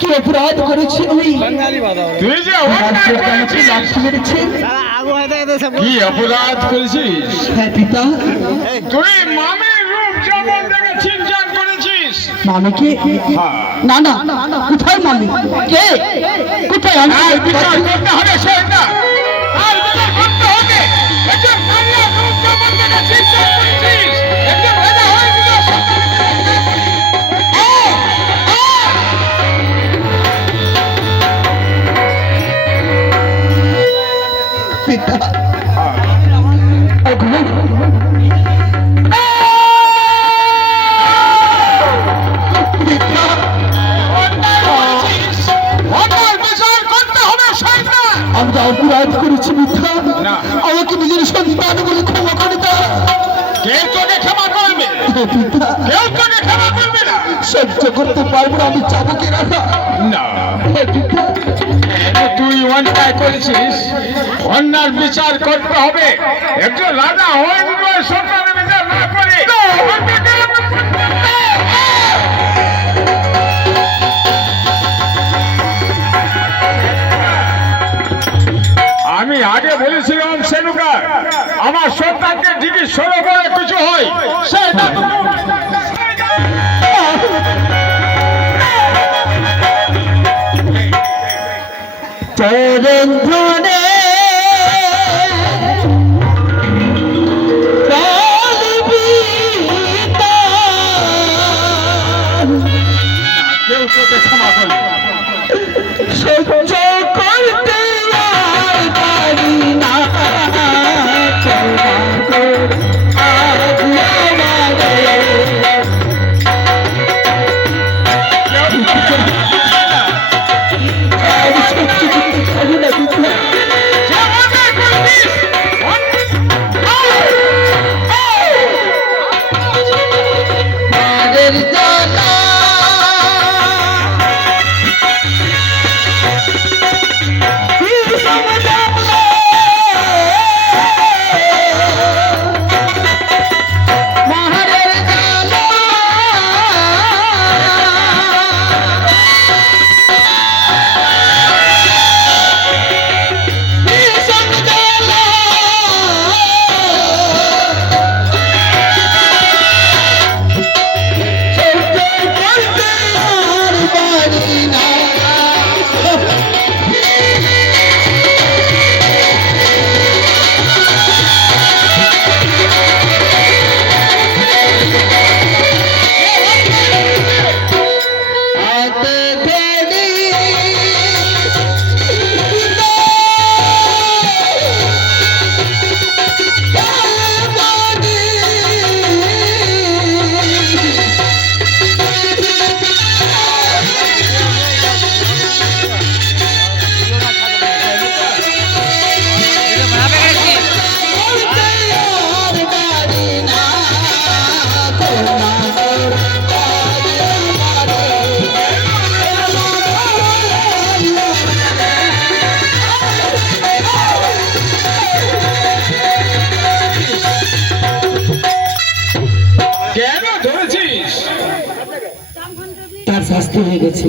কি অপরাধ করেছি আমি? কি অপরাধ করেছিস? হ্যাঁ পিতা। তুই মামির রূপ যেমন দেখে চিন্তান করেছিস। মামি কে? না না, কোথায় মামি? কে কোথায়? আমি বিচার করতে হবে সেটা, আর বিচার করতে হবে। একজন মামির রূপ যেমন দেখে চিন্তান করেছিস, একজন রাজা হয়ে পিতা। আমি তো অপরাধ করেছি মিথ্যা, আমাকে নিজের সন্তান বলে ক্ষমা করে দাও। কেউ তোকে ক্ষমা করবে? পিতা কেউ তোকে ক্ষমা করবে না। সহ্য করতে পারবো না, আমি চাবুকে রাখা না, পিতা। তুই অন্যায় করেছিস, অন্যার বিচার করতে হবে। একজন রাজা হয়ে সন্তানের বিচার না করে আমি আগে বলেছিলাম সেনুকার, আমার সন্তানকে যদি ষোলো বলে কিছু হয় সেটা চরণে কেউ তোকে ক্ষমা করবে সহ্য করতে আর পারি না। কেন ধরেছিস? তার শাস্তি হয়ে গেছে।